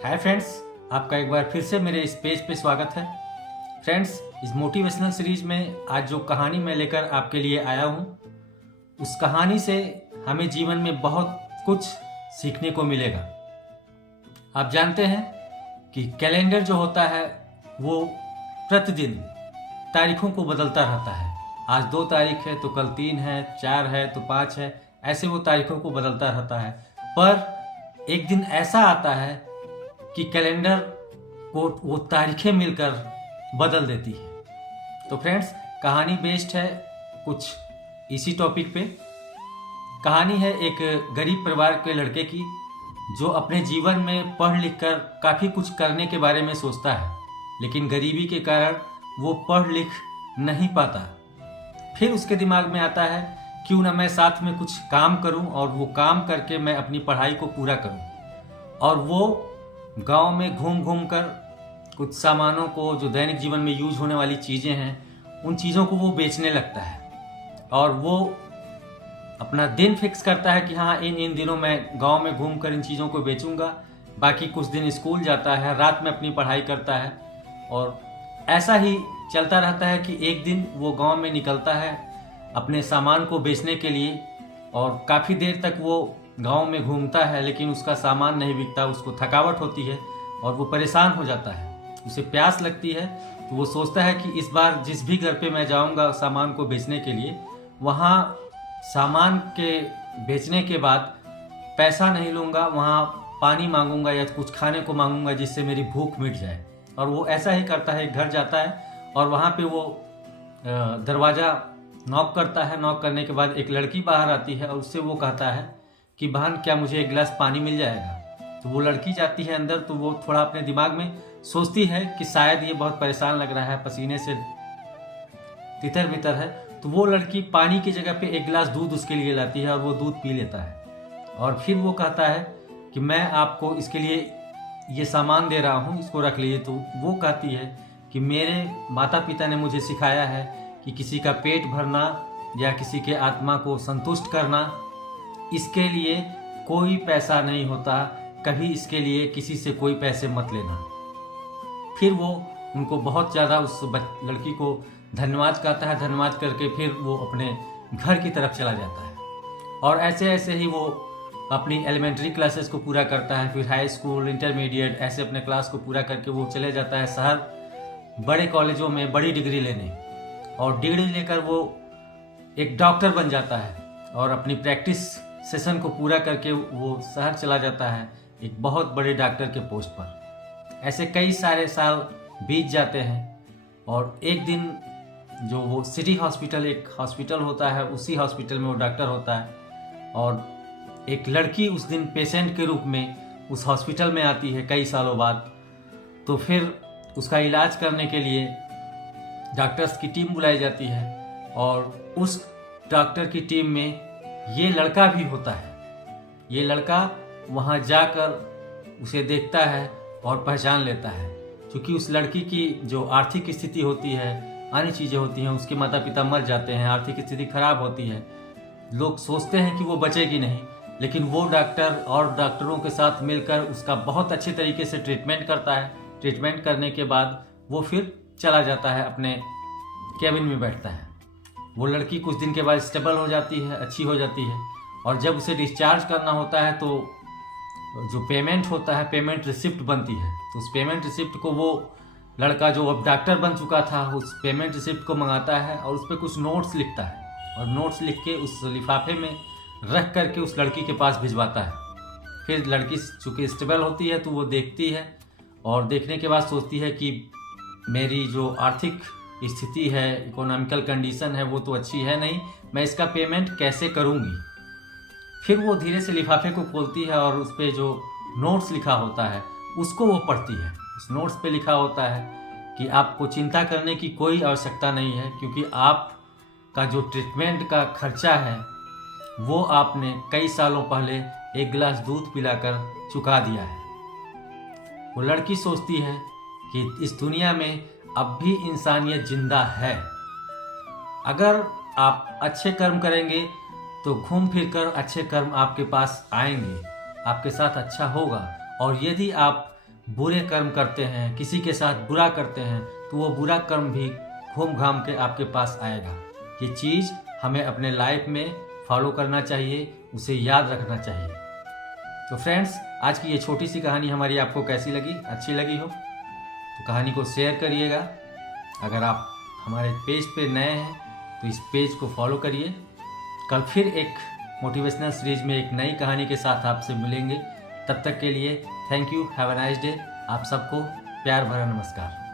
Hi friends, आपका एक बार फिर से मेरे इस पेज पे स्वागत है। फ्रेंड्स, इस मोटिवेशनल सीरीज में आज जो कहानी मैं लेकर आपके लिए आया हूँ, उस कहानी से हमें जीवन में बहुत कुछ सीखने को मिलेगा। आप जानते हैं कि कैलेंडर जो होता है वो प्रतिदिन तारीखों को बदलता रहता है। आज 2 तारीख है तो कल 3 है, 4 है तो 5 है, ऐसे वो तारीखों को बदलता रहता है। पर एक दिन ऐसा आता है कि कैलेंडर को वो तारीखें मिलकर बदल देती है। तो फ्रेंड्स, कहानी बेस्ड है कुछ इसी टॉपिक पे। कहानी है एक गरीब परिवार के लड़के की, जो अपने जीवन में पढ़ लिख कर काफ़ी कुछ करने के बारे में सोचता है, लेकिन गरीबी के कारण वो पढ़ लिख नहीं पाता। फिर उसके दिमाग में आता है क्यों ना मैं साथ में कुछ काम करूं और वो काम करके मैं अपनी पढ़ाई को पूरा करूं। और वो गांव में घूम घूम कर कुछ सामानों को, जो दैनिक जीवन में यूज होने वाली चीज़ें हैं, उन चीज़ों को वो बेचने लगता है। और वो अपना दिन फिक्स करता है कि हाँ, इन दिनों मैं गांव में घूमकर इन चीज़ों को बेचूंगा। बाकी कुछ दिन स्कूल जाता है, रात में अपनी पढ़ाई करता है। और ऐसा ही चलता रहता है कि एक दिन वो गांव में निकलता है अपने सामान को बेचने के लिए, और काफ़ी देर तक वो गांव में घूमता है, लेकिन उसका सामान नहीं बिकता। उसको थकावट होती है और वो परेशान हो जाता है। उसे प्यास लगती है तो वो सोचता है कि इस बार जिस भी घर पे मैं जाऊंगा सामान को बेचने के लिए, वहाँ सामान के बेचने के बाद पैसा नहीं लूँगा, वहाँ पानी मांगूंगा या कुछ खाने को मांगूंगा जिससे मेरी भूख मिट जाए। और वो ऐसा ही करता है। घर जाता है और वहाँ पे वो दरवाज़ा नॉक करता है। नॉक करने के बाद एक लड़की बाहर आती है और उससे वो कहता है कि बहन, क्या मुझे एक गिलास पानी मिल जाएगा। तो वो लड़की जाती है अंदर, तो वो थोड़ा अपने दिमाग में सोचती है कि शायद ये बहुत परेशान लग रहा है, पसीने से तितर बितर है। तो वो लड़की पानी की जगह पे एक गिलास दूध उसके लिए लाती है और वो दूध पी लेता है। और फिर वो कहता है कि मैं आपको इसके लिए ये सामान दे रहा हूँ, इसको रख लीजिए। तो वो कहती है कि मेरे माता पिता ने मुझे सिखाया है कि किसी का पेट भरना या किसी के आत्मा को संतुष्ट करना, इसके लिए कोई पैसा नहीं होता। कभी इसके लिए किसी से कोई पैसे मत लेना। फिर वो उनको बहुत ज़्यादा उस लड़की को धन्यवाद कहता है। धन्यवाद करके फिर वो अपने घर की तरफ चला जाता है। और ऐसे ऐसे ही वो अपनी एलिमेंट्री क्लासेस को पूरा करता है, फिर हाई स्कूल, इंटरमीडिएट, ऐसे अपने क्लास को पूरा करके वो चले जाता है शहर, बड़े कॉलेजों में बड़ी डिग्री लेने। और डिग्री लेकर वो एक डॉक्टर बन जाता है और अपनी प्रैक्टिस सेशन को पूरा करके वो शहर चला जाता है एक बहुत बड़े डॉक्टर के पोस्ट पर। ऐसे कई सारे साल बीत जाते हैं और एक दिन जो वो सिटी हॉस्पिटल, एक हॉस्पिटल होता है, उसी हॉस्पिटल में वो डॉक्टर होता है। और एक लड़की उस दिन पेशेंट के रूप में उस हॉस्पिटल में आती है कई सालों बाद। तो फिर उसका इलाज करने के लिए डॉक्टर्स की टीम बुलाई जाती है और उस डॉक्टर की टीम में ये लड़का भी होता है। ये लड़का वहाँ जाकर उसे देखता है और पहचान लेता है, क्योंकि उस लड़की की जो आर्थिक स्थिति होती है, अन्य चीज़ें होती हैं, उसके माता पिता मर जाते हैं, आर्थिक स्थिति खराब होती है। लोग सोचते हैं कि वो बचेगी नहीं, लेकिन वो डॉक्टर और डॉक्टरों के साथ मिलकर उसका बहुत अच्छे तरीके से ट्रीटमेंट करता है। ट्रीटमेंट करने के बाद वो फिर चला जाता है, अपने केबिन में बैठता है। वो लड़की कुछ दिन के बाद स्टेबल हो जाती है, अच्छी हो जाती है। और जब उसे डिस्चार्ज करना होता है तो जो पेमेंट होता है, पेमेंट रिसिप्ट बनती है। तो उस पेमेंट रिसिप्ट को वो लड़का जो अब डॉक्टर बन चुका था, उस पेमेंट रिसिप्ट को मंगाता है और उस पर कुछ नोट्स लिखता है। और नोट्स लिख के उस लिफाफे में रख करके उस लड़की के पास भिजवाता है। फिर लड़की चूँकि स्टेबल होती है तो वो देखती है और देखने के बाद सोचती है कि मेरी जो आर्थिक स्थिति है, इकोनॉमिकल कंडीशन है, वो तो अच्छी है नहीं, मैं इसका पेमेंट कैसे करूँगी। फिर वो धीरे से लिफाफे को खोलती है और उस पर जो नोट्स लिखा होता है उसको वो पढ़ती है। उस नोट्स पे लिखा होता है कि आपको चिंता करने की कोई आवश्यकता नहीं है, क्योंकि आपका जो ट्रीटमेंट का खर्चा है वो आपने कई सालों पहले एक गिलास दूध पिलाकर चुका दिया है। वो लड़की सोचती है कि इस दुनिया में अब भी इंसानियत जिंदा है। अगर आप अच्छे कर्म करेंगे तो घूम फिर कर अच्छे कर्म आपके पास आएंगे, आपके साथ अच्छा होगा। और यदि आप बुरे कर्म करते हैं, किसी के साथ बुरा करते हैं, तो वो बुरा कर्म भी घूम घाम के आपके पास आएगा। ये चीज़ हमें अपने लाइफ में फॉलो करना चाहिए, उसे याद रखना चाहिए। तो फ्रेंड्स, आज की ये छोटी सी कहानी हमारी आपको कैसी लगी? अच्छी लगी हो तो कहानी को शेयर करिएगा। अगर आप हमारे पेज पे नए हैं तो इस पेज को फॉलो करिए। कल फिर एक मोटिवेशनल सीरीज में एक नई कहानी के साथ आपसे मिलेंगे। तब तक के लिए thank you, have a nice day. आप सबको प्यार भरा नमस्कार।